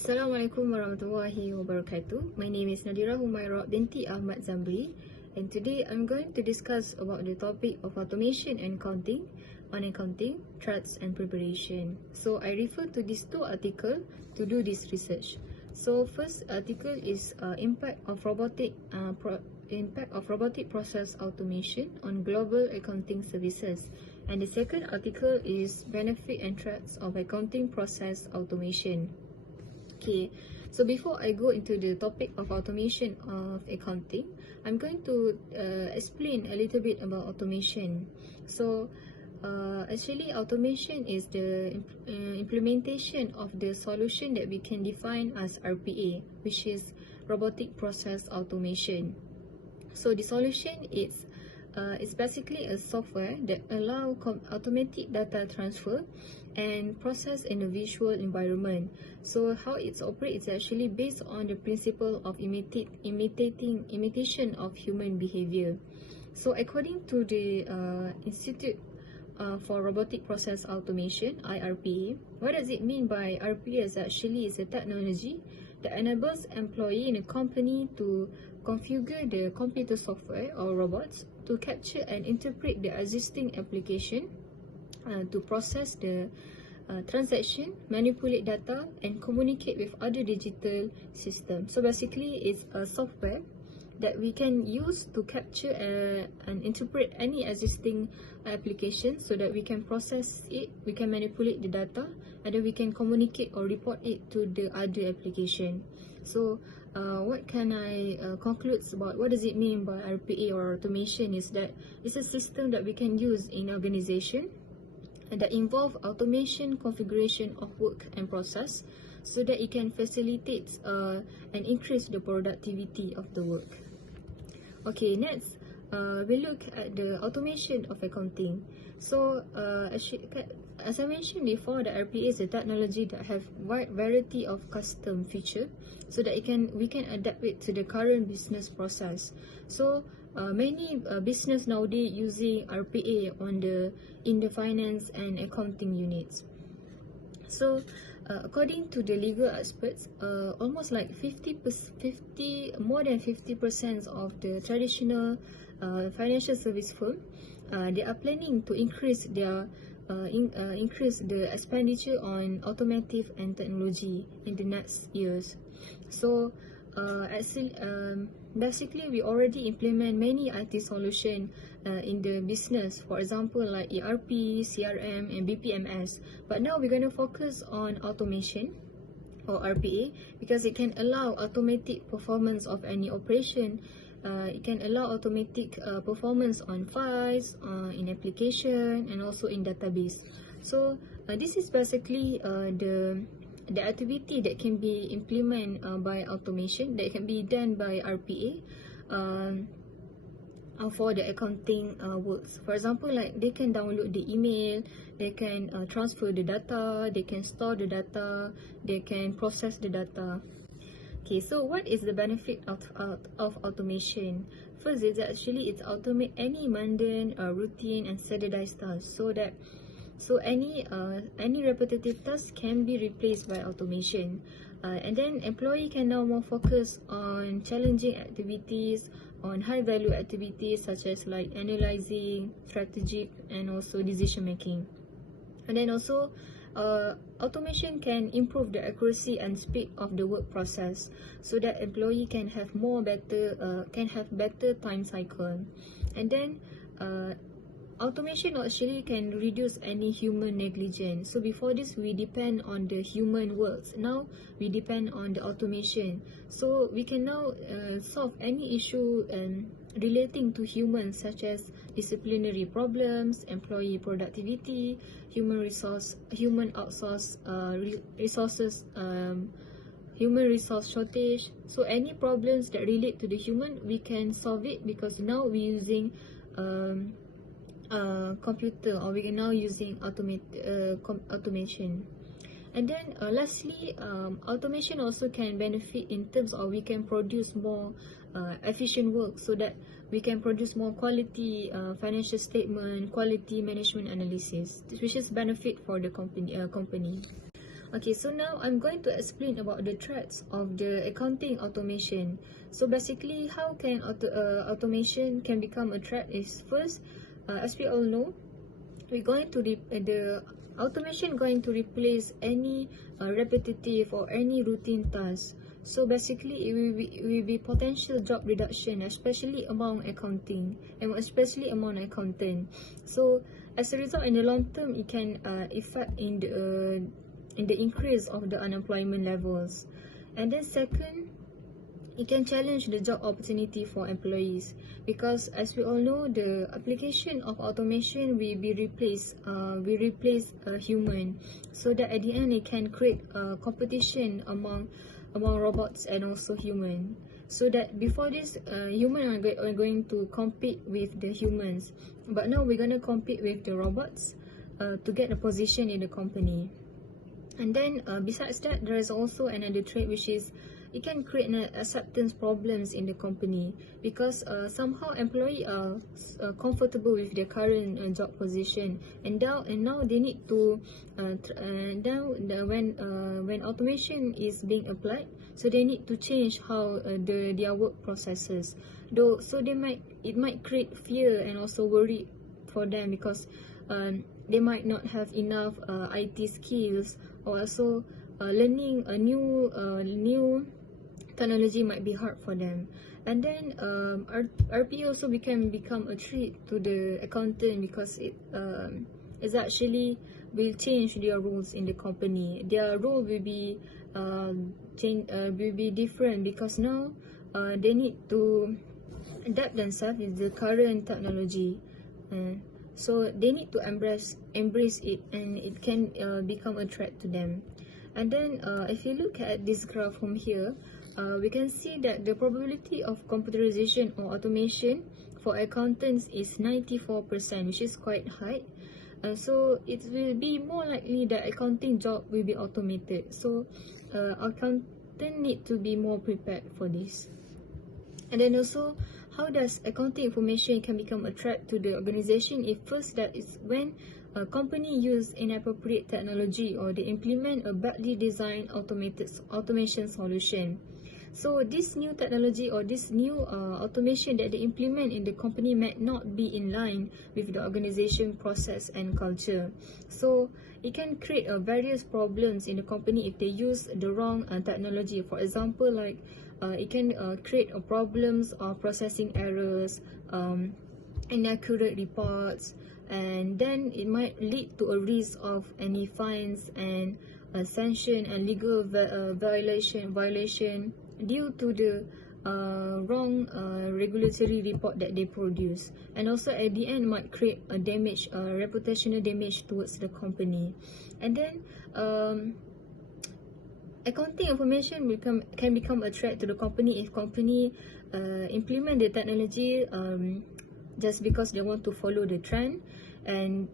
Assalamualaikum warahmatullahi wabarakatuh. My name is Nadira Humaira binti Ahmad Zambri, and today I'm going to discuss about the topic of automation and accounting, on accounting, threats and preparation. So I refer to these two articles to do this research. So first article is impact of robotic process automation on global accounting services, and the second article is benefit and threats of accounting process automation. Okay, so before I go into the topic of automation of accounting, I'm going to explain a little bit about automation. So actually automation is the implementation of the solution that we can define as RPA, which is robotic process automation. So the solution is it's basically a software that allow automatic data transfer and process in a visual environment. So how it's operates is actually based on the principle of imitation of human behavior. So according to the Institute for Robotic Process Automation, IRPA, what does it mean by RPA? Is actually is a technology that enables employee in a company to configure the computer software or robots to capture and interpret the existing application, to process the transaction, manipulate data and communicate with other digital systems. So basically it's a software that we can use to capture and interpret any existing application so that we can process it, we can manipulate the data, and then we can communicate or report it to the other application. So what can I conclude about what does it mean by RPA or automation is that it's a system that we can use in organization and that involve automation configuration of work and process so that it can facilitate and increase the productivity of the work. Okay, next we look at the automation of accounting. So as I mentioned before, the RPA is a technology that have wide variety of custom feature so that we can adapt it to the current business process. So many business nowadays using RPA in the finance and accounting units. So according to the legal experts, almost like more than 50% of the traditional financial service firm, they are planning to increase their increase the expenditure on automotive and technology in the next years. So basically we already implement many IT solutions in the business, for example like ERP, CRM and BPMS, but now we're going to focus on automation or RPA because it can allow automatic performance of any operation. It can allow automatic performance on files, in application and also in database. So this is basically the activity that can be implemented by automation, that can be done by RPA for the accounting works. For example, like they can download the email, they can transfer the data, they can store the data, they can process the data. Okay, so what is the benefit of automation? First is actually it's automate any mundane, routine and standardized tasks so any repetitive task can be replaced by automation, and then employee can now more focus on challenging activities, on high value activities such as like analyzing, strategic and also decision making. And then also automation can improve the accuracy and speed of the work process so that employee can have better time cycle. And then automation actually can reduce any human negligence. So before this we depend on the human works, now we depend on the automation, so we can now solve any issue relating to humans such as disciplinary problems, employee productivity, human resource shortage. So any problems that relate to the human, we can solve it because now we're using computer, or we are now using automation. And then lastly, automation also can benefit in terms of we can produce more efficient work so that we can produce more quality financial statement, quality management analysis, which is benefit for the company. Okay, so now I'm going to explain about the threats of the accounting automation. So basically, how can automation can become a threat is first, as we all know, we're going to the automation going to replace any repetitive or any routine task. So basically, it will be potential job reduction, especially among accounting and especially among accountant. So as a result, in the long term, it can affect in the increase of the unemployment levels. And then second, it can challenge the job opportunity for employees because, as we all know, the application of automation will replace a human, so that at the end it can create competition among robots and also human. So that before this, humans are going to compete with the humans, but now we're going to compete with the robots to get a position in the company. And then besides that, there is also another trait, which is it can create acceptance problems in the company because somehow employees are comfortable with their current job position, and now they need to when automation is being applied, so they need to change how their work processes. Though, so it might create fear and also worry for them because they might not have enough IT skills, or also learning a new technology might be hard for them. And then RP also become a threat to the accountant because it actually will change their roles in the company. Their role will be will be different because now they need to adapt themselves with the current technology. So they need to embrace it, and it can become a threat to them. And then if you look at this graph from here, we can see that the probability of computerization or automation for accountants is 94%, which is quite high. So it will be more likely that accounting job will be automated. So accountant need to be more prepared for this. And then also, how does accounting information can become a threat to the organization? If first, that is when a company use inappropriate technology or they implement a badly designed automation solution. So this new technology or this new automation that they implement in the company might not be in line with the organization process and culture. So it can create various problems in the company if they use the wrong technology. For example, like it can create problems of processing errors, inaccurate reports, and then it might lead to a risk of any fines and sanction and legal violation due to the wrong regulatory report that they produce. And also at the end might create a damage, reputational damage towards the company. And then accounting information can become a threat to the company if company implement the technology just because they want to follow the trend, and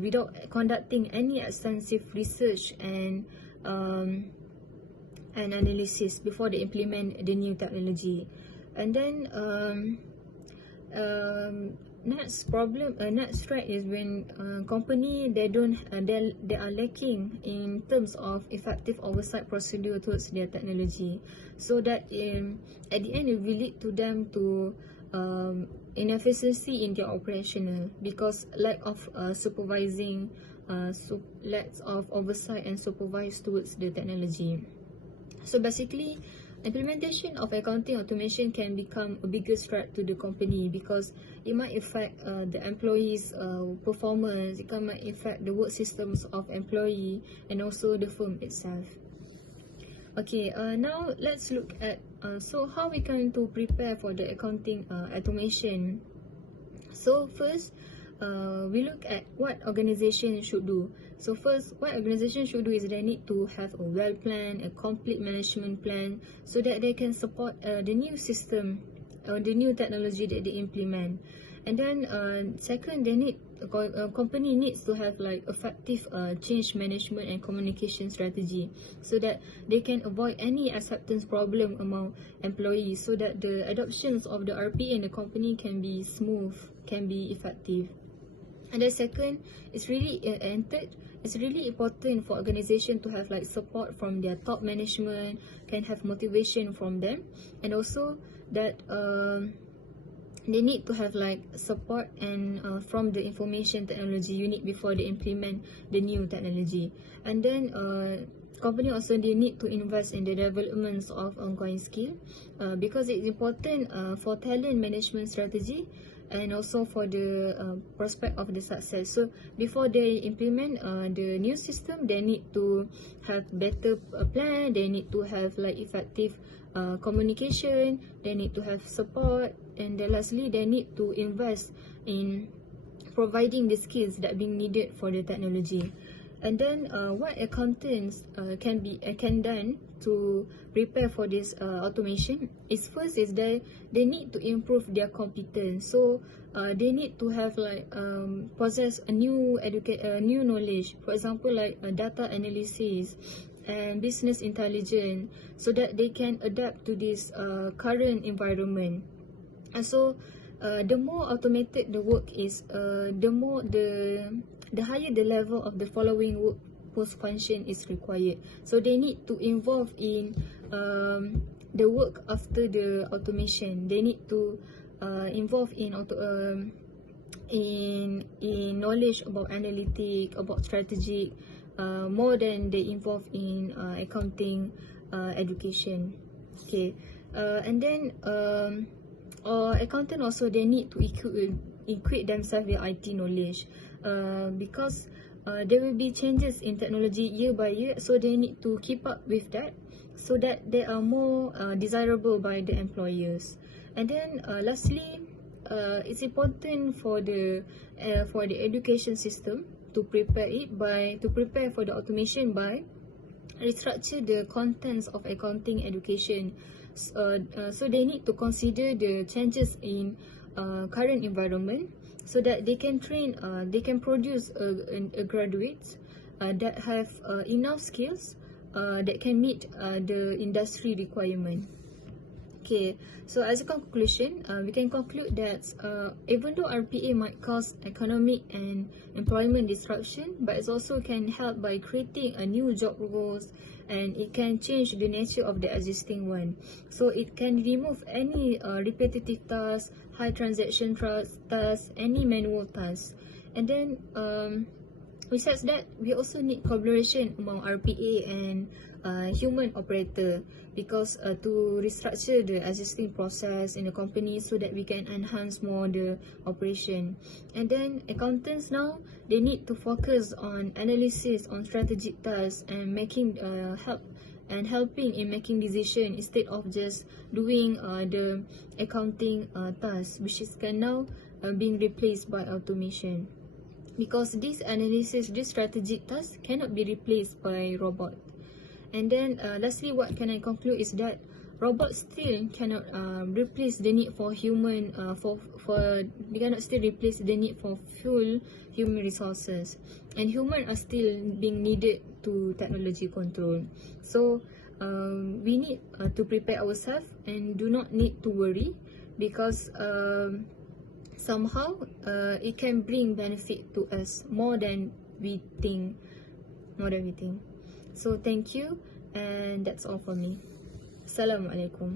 without conducting any extensive research and analysis before they implement the new technology. And then next threat is when company they are lacking in terms of effective oversight procedure towards their technology, so that at the end it will lead to them to inefficiency in their operational because lack of supervising, lack of oversight and supervise towards the technology. So basically, implementation of accounting automation can become a biggest threat to the company because it might affect the employees' performance. It might affect the work systems of employee and also the firm itself. Okay, now let's look at so how we can to prepare for the accounting automation. So first, we look at what organization should do. So first, what organization should do is they need to have a well plan, a complete management plan, so that they can support the new system or the new technology that they implement. And then second, a company needs to have like effective change management and communication strategy, so that they can avoid any acceptance problem among employees, so that the adoptions of the RP in the company can be smooth, can be effective. And then second, it's really and third, it's really important for organization to have like support from their top management, can have motivation from them, and also that they need to have like support and from the information technology unit before they implement the new technology. And then company also they need to invest in the developments of ongoing skill, because it's important for talent management strategy and also for the prospect of the success. So before they implement the new system, they need to have better plan, they need to have like effective communication, they need to have support, and then lastly they need to invest in providing the skills that being needed for the technology. And then what accountants can done to prepare for this automation is, first is they need to improve their competence. So they need to have like possess a new knowledge, for example like data analysis and business intelligence, so that they can adapt to this current environment. And so the more automated the work is, the higher the level of the following workforce function is required. So they need to involve in the work after the automation. They need to involve in knowledge about analytic, about strategic, more than they involve in accounting education. Okay, and then accountant also they need to equip themselves with IT knowledge, because there will be changes in technology year by year, so they need to keep up with that, so that they are more desirable by the employers. And then lastly, it's important for the education system to prepare for the automation by restructure the contents of accounting education. So they need to consider the changes in current environment, so that they can train, they can produce a graduates that have enough skills that can meet the industry requirement. Okay, so as a conclusion, we can conclude that even though RPA might cause economic and employment disruption, but it also can help by creating a new job roles, and it can change the nature of the existing one. So it can remove any repetitive tasks, high transaction tasks, any manual tasks. And then besides that, we also need collaboration among RPA and human operator, because to restructure the existing process in the company, so that we can enhance more the operation. And then accountants now, they need to focus on analysis on strategic tasks and making helping in making decision, instead of just doing the accounting tasks, which is can now being replaced by automation. Because this analysis, this strategic task cannot be replaced by robot. And then lastly, what can I conclude is that robots still cannot replace the need for human they cannot still replace the need for full human resources, and human are still being needed to technology control. So we need to prepare ourselves and do not need to worry, because somehow it can bring benefit to us more than we think. So thank you, and that's all for me. Assalamualaikum.